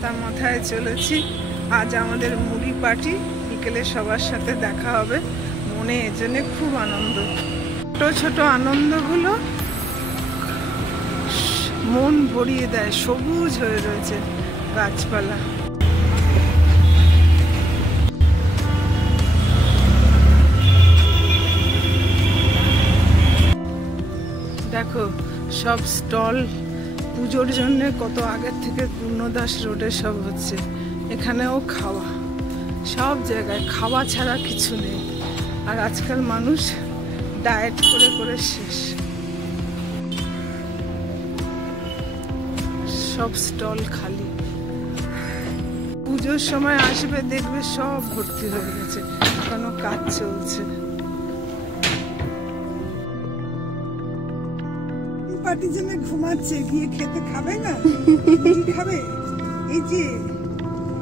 তার মাথায় চলেছি। আজ আমাদের মুড়ি পার্টি, বিকেলে সবার সাথে দেখা হবে। মনে এজন্য খুব আনন্দ। ছোট ছোট আনন্দগুলো মন ভরিয়ে দেয়। সবুজ হয়ে রয়েছে গাছপালা। দেখো সব স্টল পুজোর জন্য কত আগের থেকে পূর্ণদাস রোডে সব হচ্ছে। এখানেও খাওয়া, সব জায়গায় খাওয়া ছাড়া কিছু নেই। আর আজকাল মানুষ ডায়েট করে করে শেষ। সব স্টল খালি। পুজোর সময় আসবে দেখবে সব ভর্তি হয়ে গেছে, এখনো কাজ চলছে। পার্টির জন্য ঘুমাচ্ছে, গিয়ে খেতে খাবে না? খাবে, এই যে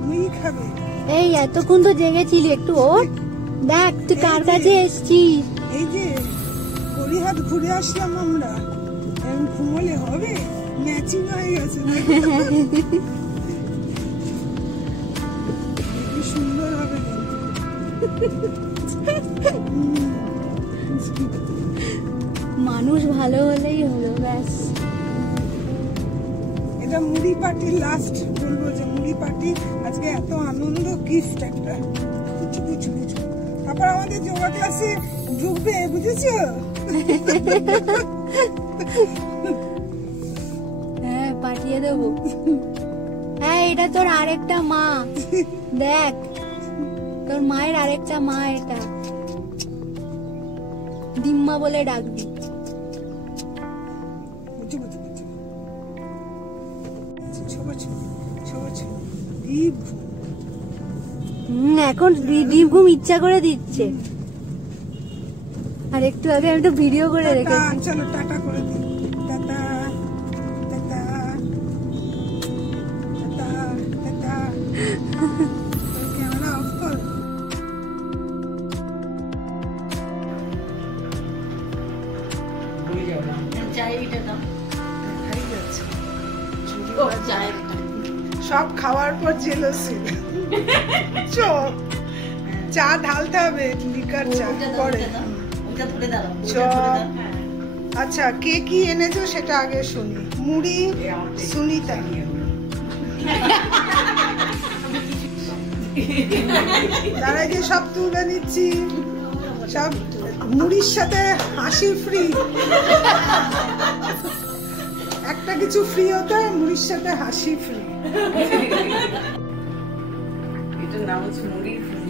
মুড়ি খাবে। এই এতক্ষণ তো জেগেছিলি, একটু ওঠ। দেখ তুই কার কাছে এসছিস। এই যে গড়িহাট ঘুরে আসলাম আমরা, এখন ঘুমোলে হবে? ম্যাচিং হয়ে গেছে। সুন্দর হবে। মানুষ ভালো হলেই হলো, ব্যাস। এটা মুড়ি পার্টির লাস্ট বলবো যে মুড়ি পার্টি আজকে এত আনন্দ, গিফট একটা কিছু কিছু কিছু। তারপর আমাদের যোগা ক্লাসে ঢুকবে, বুঝেছো? হ্যাঁ পাঠিয়ে দেবো। হ্যাঁ এটা তোর আরেকটা মা, দেখ তোর মায়ের আরেকটা মা। এটা ডিম্মা বলে ডাকবি। এখন ডিপ ঘুম ইচ্ছা করে দিচ্ছে। আর একটু আগে আমি তো ভিডিও করে রেখেছি। চলো টাটা করে দিই। Tata tata tata tata. Camera off কর। সব খাওয়ার পর জেলসি। চপ চা ঢালতে হবে, লিকার চা পরে। আচ্ছা কে কি এনেছো সেটা আগে শুনি। মুড়ি সুনিতা, তারা যে সব তুলে নিচ্ছি, সব মুড়ির সাথে হাসি ফ্রি। একটা কিছু ফ্রি হতে হয়, মুড়ির সাথে হাসি ফ্রি। এটার নাম হচ্ছে মুড়ি ফ্রি।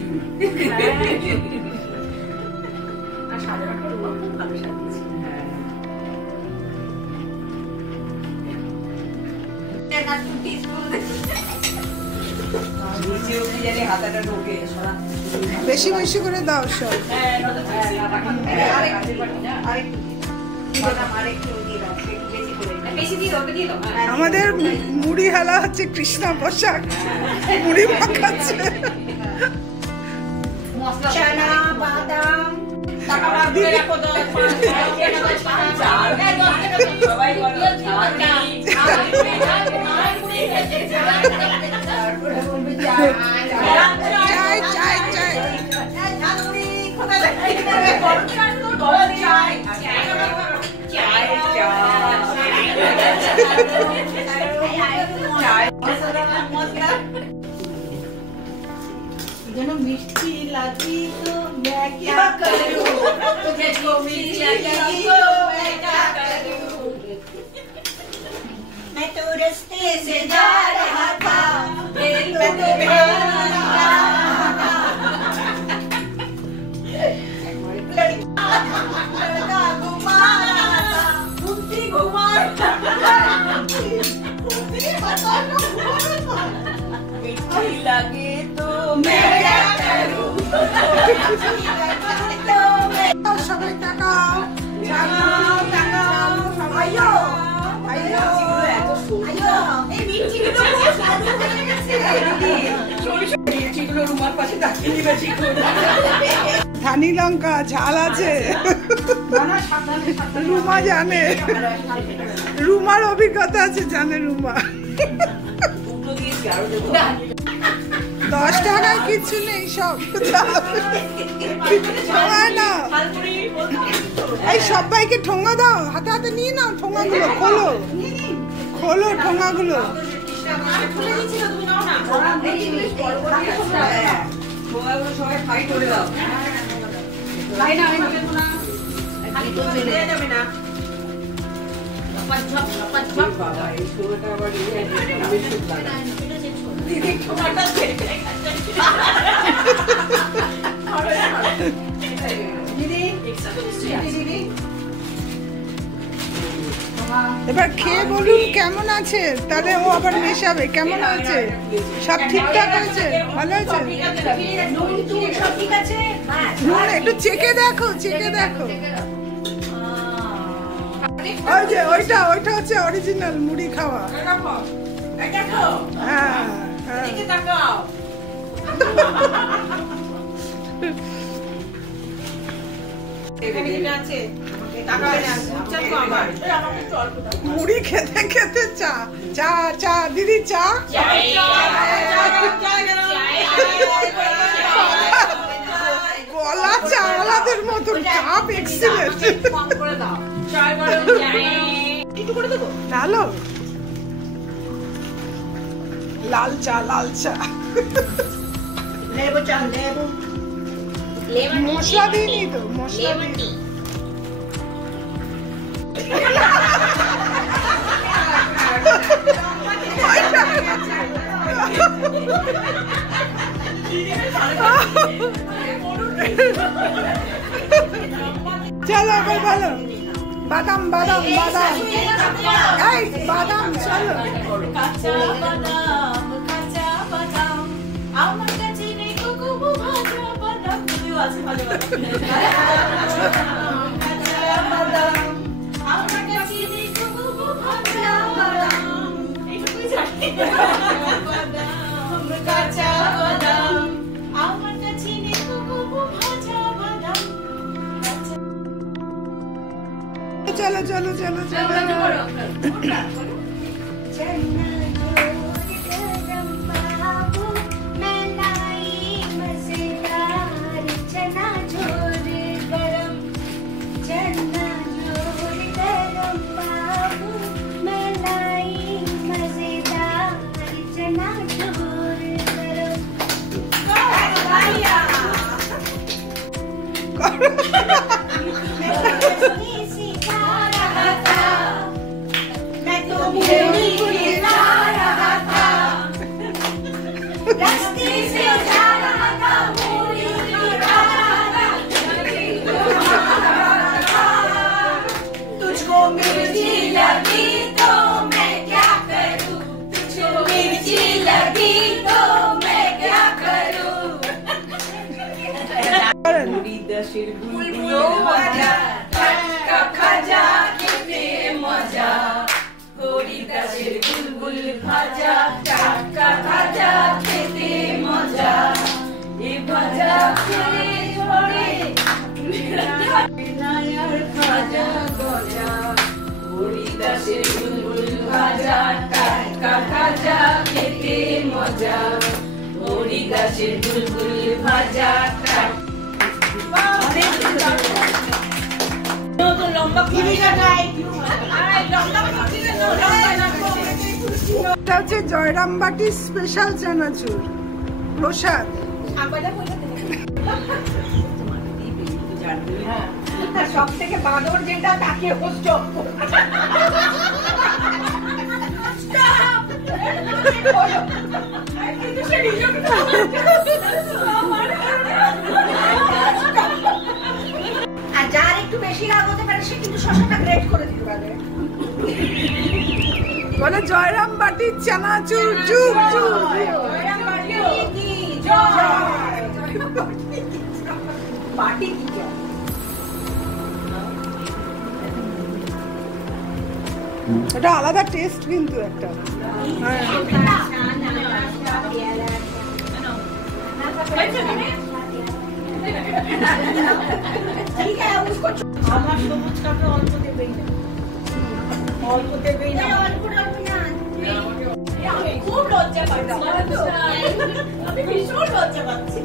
বেশি বেশি করে দাও সব। আমাদের মুড়ি হালা হচ্ছে কৃষ্ণা পোশাক, মুড়ি মাখাচ্ছে। मिर्ची लगी तो मैं क्या करूं, तुझको मिर्ची लगी तो मैं क्या करूं। मैं तो रास्ते से जा रहा था, मेरे लोगों लड़का घुमा घूमती घुमा मिर्ची लगी तो मैं क्या करूं। সবাই তাকাও, তাকাও তাকাও সবাই। আয়ো আয়ো আয়ো। এই মিষ্টিগুলো খুব স্বাদ হয়ে গেছে। মিষ্টিগুলো রুমার পাশে তাকিয়ে দিবে। ধানি লঙ্কা ঝাল আছে, রুমা জানে, রুমার অভিজ্ঞতা আছে, জানে রুমা। 10 টাকায় কিছু নেই, সব না। এই সবাইকে ঠোঙা দাও, হাতে হাতে নিয়ে নাও ঠোঙাগুলো, খোলো খোলো ঠোঙাগুলো। এবার খেয়ে বলুন কেমন আছে, তাহলে ও আবার মেশাবে। কেমন আছে? সব ঠিকঠাক আছে? ভালো আছে? নুন একটু চেখে দেখো, চেখে দেখো। ওই যে ওইটা হচ্ছে অরিজিনাল মুড়ি খাওয়া। হ্যাঁ মুড়ি খেতে খেতে চা চা চা দিদি চা। গলা চাওয়ালাদের মতো কাপ এক্সিলেন্ট। ভালো লাল চা, লাল চা। মশলা দিইনি তো, মশলা দিইনি। চলো এবার ভালো। বাদাম বাদাম বাদাম, এই বাদাম চলো। चलो चलो चलो चलो জয়রামবাটি স্পেশাল চানাচুর প্রসাদ। সব থেকে বাঁদর যেটা তাকে আর যার একটু বেশি রাগ হতে পারে সে কিন্তু শসাটা গ্রেট করে দিতে পারে। বলে জয়রামবাটির চানাচুর যুগ যুগ। এটা আলাদা টেস্ট কিন্তু একটা। আমার সবুজ কাপড় অল্প দেবেই না, অল্প দেবেই না। খুব লজ্জা পাচ্ছি, জানো তো? আমি ভীষণ লজ্জা পাচ্ছি।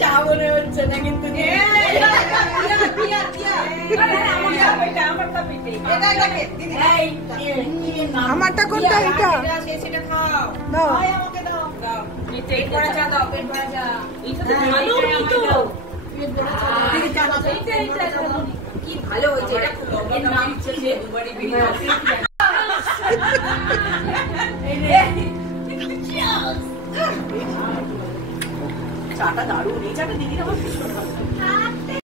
চা মনে হচ্ছে না কিন্তু আমারটা কোনটা? এটা সেটা খাও, দাও। আমাকে দাও, দাও পেট ভরা চা দাও, পেট ভরা চা। এটা তো ভালো তো, পেট ভরা চা দাও, কি ভালো হয়েছে এটা। এর নাম হচ্ছে দুবারই বেরিয়ে চাটা দারুণ, এই চাটা দিদির আমার ভীষণ ভালো।